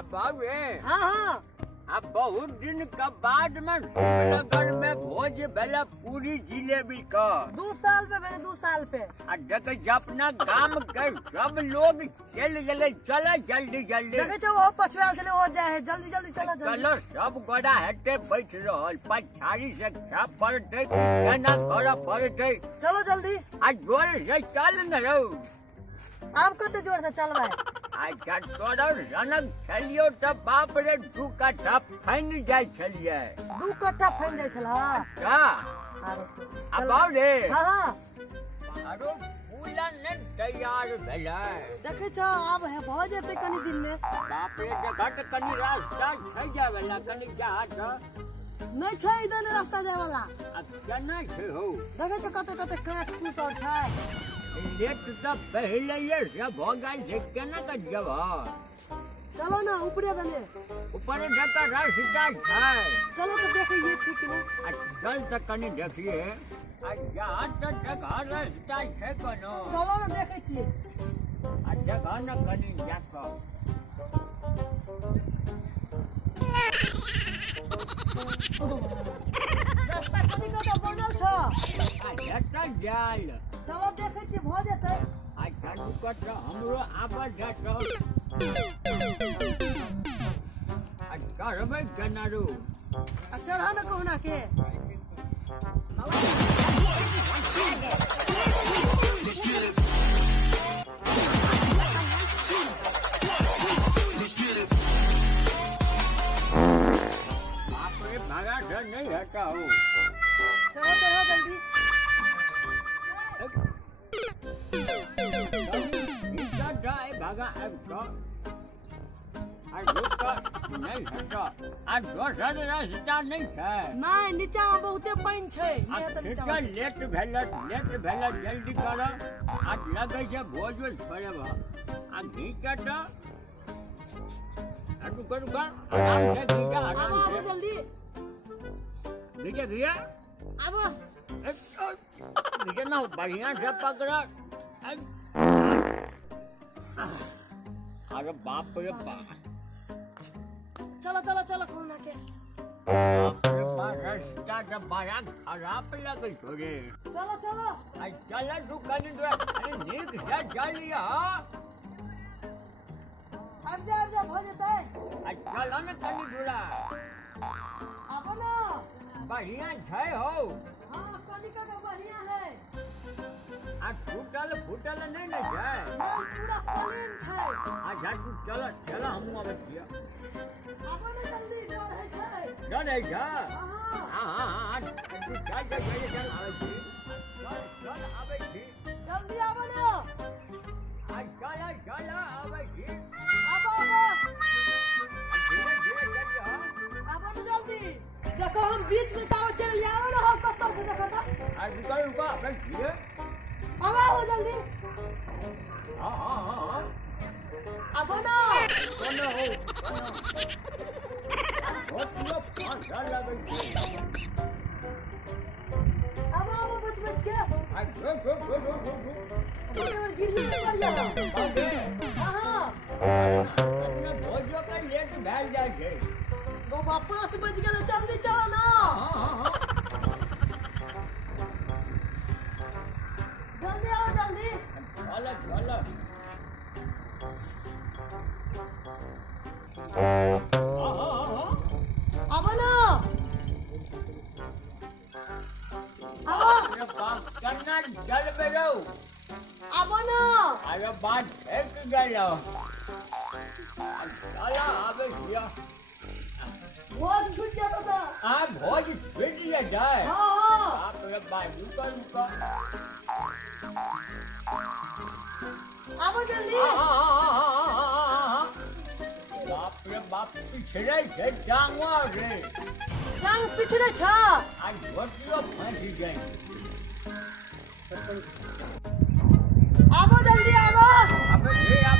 अब बाबू हाँ हाँ अब बहुत दिन के बाद में नगर में भोज भला पूरी जिलेबी का 2 साल पे मैंने 2 साल पे देख अपना गांव के सब लोग चल गए चलो जल्दी जल्दी देखे वो पछुआल से हो जाए जल्दी जल्दी चलो चलो सब गोड़ा हटे बैठ रहो पछाड़ी से क्या पड़ते केना कर पड़ते चलो जल्दी आज जोर से चल न रहो आप कते जोर से चल भाई अच्छा तोरा रनक छलियो त बाप रे 2 कट्ठा फैन जाय छलिए 2 कट्ठा फैन जाय छला का अब आओ रे हां हां आरो पूला ने तैयार भेलै देखे छ अब है भ जेते कनी दिन में बाप रे घट कनी रास्ता छै जावेला कनी जहाज नहीं छै इधर रास्ता जाय वाला अब केना छै हो देखे छ कते कते काट कूट और छै लेट तो पहले ये सब हो गए थे केना का जवाब चलो ना ऊपरे दने ऊपर ढका रास्ता है चलो तो देखिए ये ठीक है चल तक कनी देखिए यहाँ तक ढका रास्ता है कोनो चलो ना देखे छी जगह न कनी जाको रास्ता कनी का बनल छ आ जाल चलो देखे छी भ जेते अच्छा रुकत हमरो आवाज जातो अच्छा रे जनारू अच्छा रहा ना कहना के बाप रे भागा से नहीं हटा हो चलो चलो जल्दी भागा नहीं हटा आज दोसर रास्ता नहीं है नहीं नीचा में बहुते पानी छै लेट भेल जल्दी करो आज लगे छै भोज पड़े आ घीचा तो रुक आराम से घीचा आराम से जल्दी घीचा अब घीचा ना बढ़िया से पकड़ा अरे बाप रे बाप चलो चलो चलो कहना के रास्ता तो बड़ा खराब लगे छोरे चलो चलो चल दुकान अरे नीक से चलिए अब जा भ जेते चल न कनी दूरा अब ना बढ़िया छै हो हां कनिका का बढ़िया है आ फूटल नहीं न छै नहीं पूरा प्लेन छै अच्छा तू चल हम आबै छियै अब ना जल्दी जोर है छै डर है क्या हां हां तू चल आबै छी चल आबै छी जल्दी आबो ना चल आबै छी अब धीरे चलिए अब ना जल्दी देखो हम बीच में ताव चल जाओ ना हम कत्तो से देखो तो रुका अपने धीरे अब आओ जल्दी हां अब ना कोन हो बहुत लोग पांच लगे छी अब आओ बच के go गिरली पड़ जाला बाबे हां अपने भोजो का लेट भेल जाय छै बाबा 5 बज गेल जल्दी चलो ना हां जल्दी आओ जल्दी चल अब ना अरे बाप करना जल में रहो अब ना अरे बात फेंक गयो चला आवे छिया भोज छूट जाता था आ भोज छूट जाए हां आप रे बाजू का रुका अब जल्दी बाप रे बाप पिछड़े से जांगवा रे जांग पिछड़े छ आज वटियो फंसी जाए अब जल्दी अब अबे ये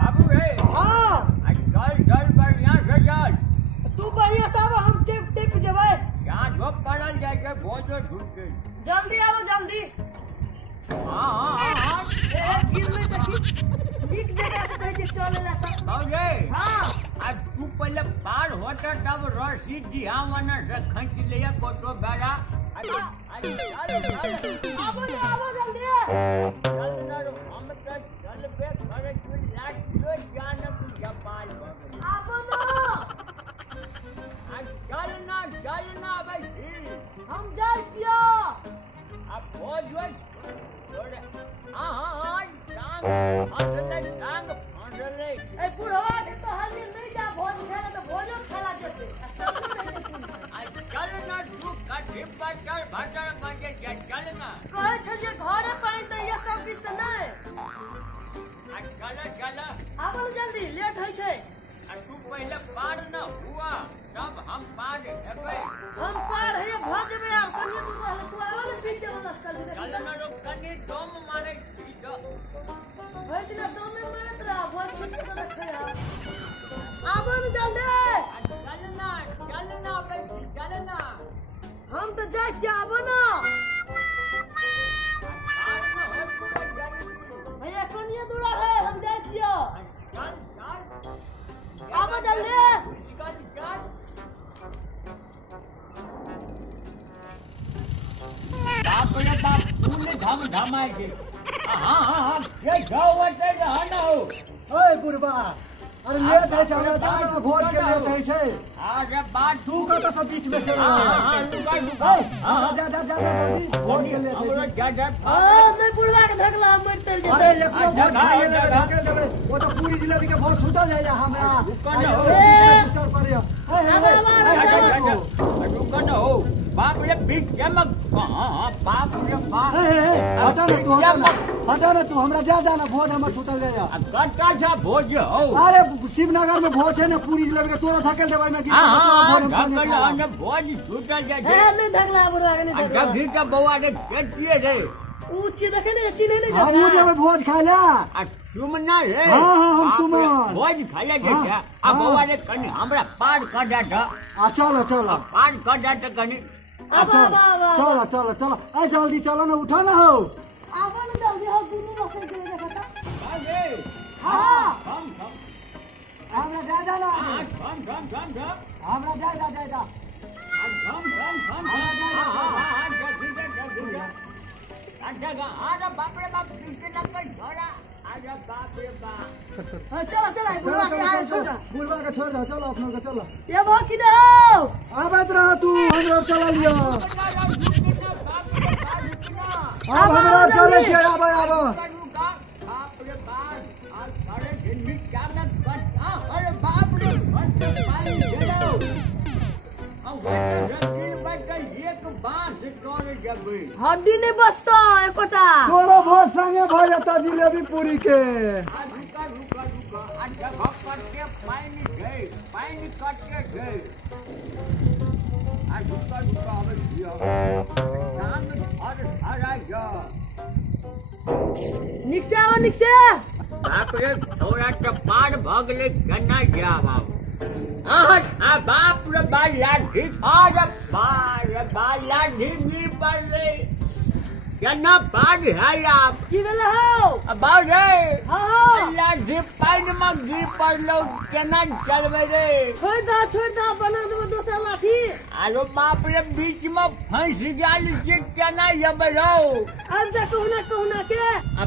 बाबू रे हां आज चल बढ़िया से चल तू बढ़िया साहब हम टिप जबै यहाँ जो पड़ल जाए भोजो छूट गई जल्दी आओ जल्दी हाँ ए गिर में देखी नीक जगह से कह के चले जाता रे हाँ आज तू पहले पार होता तब रस्सी दिहावना से खींच लिया कोटो बेड़ा अरे अरे आवो जल्दी चल ना रो हम तो चल पे घरे तू लाट लो जान तू जपाल आवो ना आज चल ना भाई हम जाए पिया अब हो जो थोड़े हां टांग फंडले ए बुढ़वा के तो हाली नहीं जा भोज खेला तो भोजो खेला देते आज चल ना तू काठी पटल भटर मांगे चल ना कहे छ जे घरे पाइन त ये सब किछ त नहीं आज चल आवो जल्दी लेट होई छै तू पहले पार न हुआ तब हम पार हेबे हम पार है भोज में आप कनी दूर रहल तू आवो न पीछे वाला चल ना रो कनी डोम मारे तो भोज ना दो में मारत रहा भोज पीछे वाला खया आवो न जल्दी चल ना भाई चल ना हम तो जाय छी आवो न पार न हो पूरा जानी भैया कनिया दूर है हम जाय छियो चल आवो जल्दी बाप रे बाप पूरे धमाए के हाँ ये जाओ वटे रहना हो ओए बुढ़बा अरे लेट है चला जाना भोज के लेट है छे अरे बात तू का तो बीच में चल हां रहा लुका जा जल्दी भोज के लेट हमरो है जाजा नहीं बुढ़वा के धकला हम मर तर अरे एक भोज खाए ले ढके देबे वो तो पूरी जिलेबी के भोज छूटल है हमरा रुकन हो रजिस्टर पर रुकन हो बाप रे बीच चमक हां बाप रे बाप हटा ना तू हमरा जा ना भोज हमर छूटल है कट्टा सा भोज हो अरे शिवनगर में भोज है ना पूरी जिलेबी के तोरा धकेल देबै मैं हां ढकल भोज छूटल जाय है नहीं धकला बुढ़वा के नहीं धकला जगी का बौआ ने केटिए रे ऊंची देखे नहीं चिन्ह नहीं हम जगह जब भोज खाला सुमना रे हाँ, हम सुमन। भोज खाया जे अब बौआ ने कनी हमरा पार काटा था चलो पार काटा था कनी अब चलो ए जल्दी चलो ना उठा ना हो आवो न जल्दी हो दुनु रस्ते चले देखता अरे हां हम हमरा जा ना हम हमरा जा हम जगह अरे बाप रे बाप पीछे लग गई घोड़ा अरे बाप रे बाप चलो बुढ़वा के आए छोड़ बुढ़वा के छोड़ दो चलो अपना के चलो ये भो कि हो आबत रह तू हमरा चला लियो अब हमरा चले के आबे बाप रे बाप आज सारे दिन में क्या ना करता अरे बाप रे पानी चलो अब दिन बट एक बात कर जबे हड्डी नहीं बसता एकोटा तोरो भोज संगे भ जाता जिलेबी पूरी के रुका आज जगह करके पानी कटके गए आज रुका अब दिया शाम हर जा निकसे बाप रे थोड़ा तो पार भगले गन्ना गया बाप बाप रे लाठी अरे लाठी गिर पड़ले गन्ना पार है आप की भेले हो बाप रे हां लाठी पानी में गिर पड़लो केना चलबे रे छोड़ दा बना दो दूसरा लाठी अरे बाप रे बीच में फंस गया जे केना जबे रो अब जा कहना के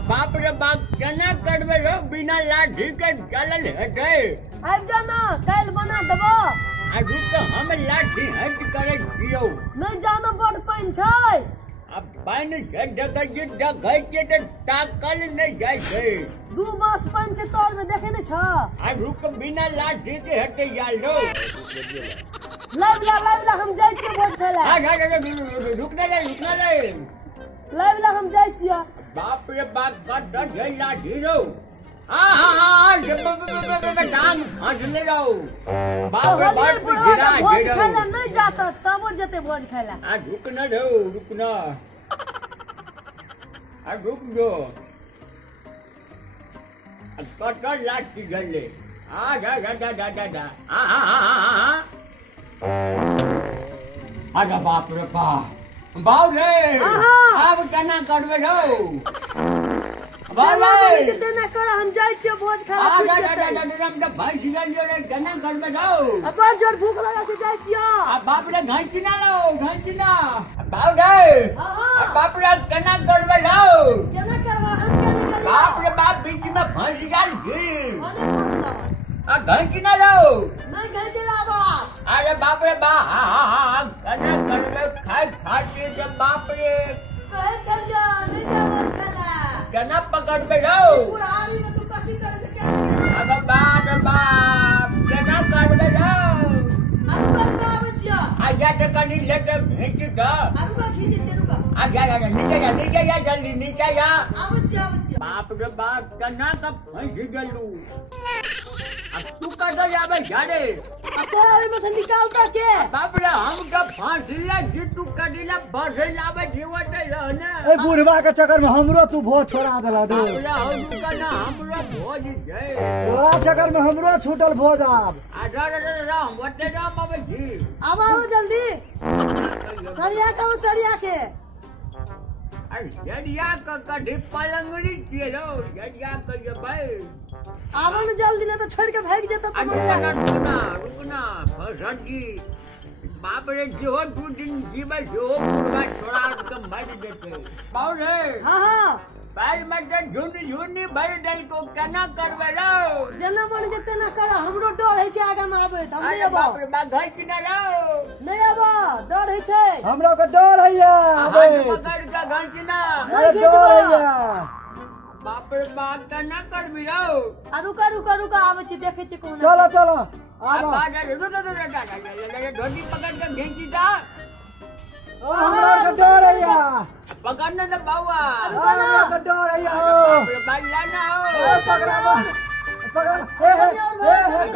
बाप रे बाप केना करबे रो बिना लाठी के चलल हटे अब जाना कल बना देबो रुक हम लाठी हट करे दियो नहीं जानो बड़ पाइन छै अब पानी जगह के तो टाकल नहीं जाए छे दू मास पाइन छै तोर में देखे नहीं छ रुक बिना लाठी के हटे जालो लाइव हम जाय छियै भोज खेला रुकना रे लाइव हम जाय छियै बाप रे बाप कट गई लाठी रो हाँ टांग फंसले रो बाप रे बाप भोज खेला नहीं जाता तब जते भोज खेला रुकना रुक जो कटर लाठी गले अरे बाप रे बाप बाप रे अब केना करबे रो बोले कितने न कर हम जाए छिए भोज खाए आ छूट जा जेतै। जा जा हम भाई जीवन जो रे गन्ना घर में जाओ अपन जोर भूख लगा के जाए छिए। आ बाप रे घंटिना लो घंटिना बाऊ रे हां हां बाप रे गन्ना घर में जाओ केना करबा हम केना करबा। बाप रे बाप बीच में फंस गल गिर माने फसला आ घंटिना लो नहीं घंटे लाबा। अरे बाप रे बा हां गन्ना घर में खाए खाते जब बाप रे कहे चल जा नहीं जा भोज खाला। गन्ना पकड़ पे जाओ बुढ़ारी में तू कथी करे से क्या। अगर बाप गन्ना कर में जाओ आलू का आवे छिए। आ जा तो कनी लेटे भेंट दा आलू का खींचे छे रुका। आ जा नीचे जा जल्दी नीचे जा आवे छिए। बाप रे बाप गन्ना का फंस गलू अब तू कर जाबे जारे अब तोरा में से निकालता के। बाप रे हम का फांसिला जी तू कदिला बसे लाबे जीवत रहने ए बुढ़वा के चक्कर में हमरो तू भोज छोड़ा देला दो। बाप रे हम का ना हमरा भोज जय तोरा चक्कर में हमरो छूटल भोज आब। आ हम वटे जा बाबा जी अब आओ जल्दी सरिया का सरिया के। अरे जड़िया का कढ़ी पलंगड़ी के लो जड़िया का ये भाई आवो न जल्दी ना तो छोड़ के भाग जेता तो रुकना फसट जी बाप रे जो 2 दिन जीवे जो पूरा छोड़ा के मर देते बाऊ रे हां हां पैर में झुन्नी भर डल को केना करबे लो जना मन जेते ना कर हमरो डर है छै आगा में आबे हम नहीं आबो। बाप रे बा घर की ना लो नहीं आबो डर है छै हमरो के डर है या अबे पकड़ के घर की ना डर है या बाप रे बा केना करबी लो रुका रुका रुका आवे छी देखे छी कोन। चलो चलो आ आबो बाजा धोती पकड़ के घेंची जा हमरो के डर है या पकड़ने न बाबा हमरो के डर है या बाप रे बा लाना हो पकड़ा पकड़ ए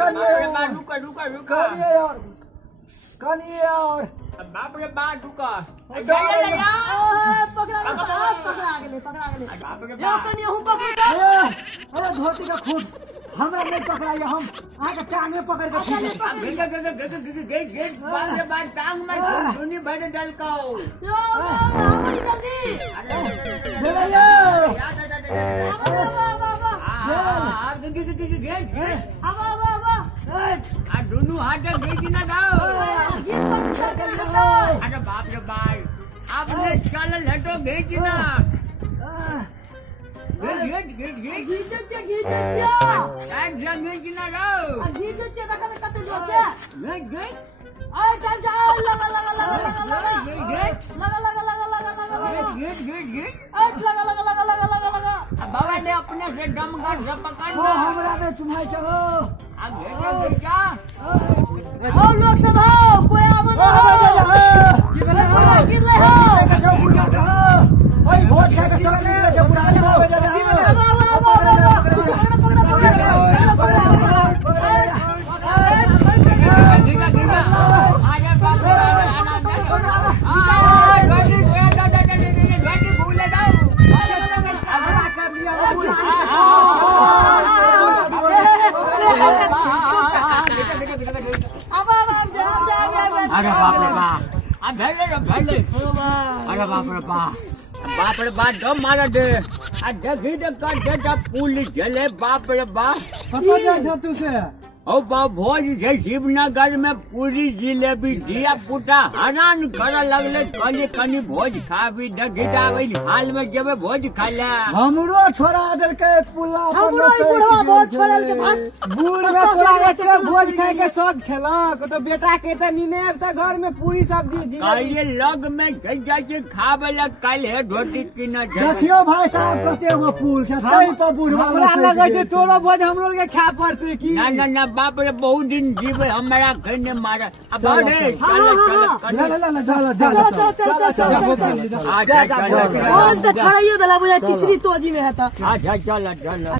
कनिए रुका कनिए और बाप रे बा रुका पकड़ा गेले बाप रे यो बा कनी हूं पकड़ अरे धोती का खूब हमरा नहीं पकड़ाइए हम आके टांग में पकड़ के खींचे गेट बाप रे बा टांग में धुनी भर डल को यो आवो जल्दी दोनों हाथ देखी ना जाओ अरे बाप रे भाई आपने चल लटो भेजी ना बाबा ने अपने से दम कर पकड़ना हमरा में चुमाई चलो लोग सब हो कोई आवे ना हो गिरले हो ओए भोज खा के सब निकले जब पुरानी में जा अरे बाप रे बाप भेले अरे बाप रे बाप रे बाप दम मारा दे देखी दे कर पुलिस जले बाप रे बाप कतो जा छ तू से ओ बाप भोज जे शिवनगर में पूरी जिलेबी दिया पुटा हरान कर लगले कनी भोज खाबी डगिटावे हाल में जब भोज खाला हमरो छोड़ा देल के पुल्ला हमरो ई बुढ़वा भोज छोड़ल के भात बूढ़ में तोरा के भोज खाए के शौक छलक तो बेटा के त नीने त घर में पूरी सब्जी काले लग में जज्जा के खावे ला काल है धोती की न देखियो भाई साहब कते गो पुल छै तई पर बुढ़वा हमरा लगे जे तोरो भोज हमरो के खा पड़ते की ना बाप रे बहुत दिन जीवे हमारा घर ने मारा अब बढ़े भोज तो छोड़ाइयो दला बुझा तीसरी तोजी में है तो अच्छा चल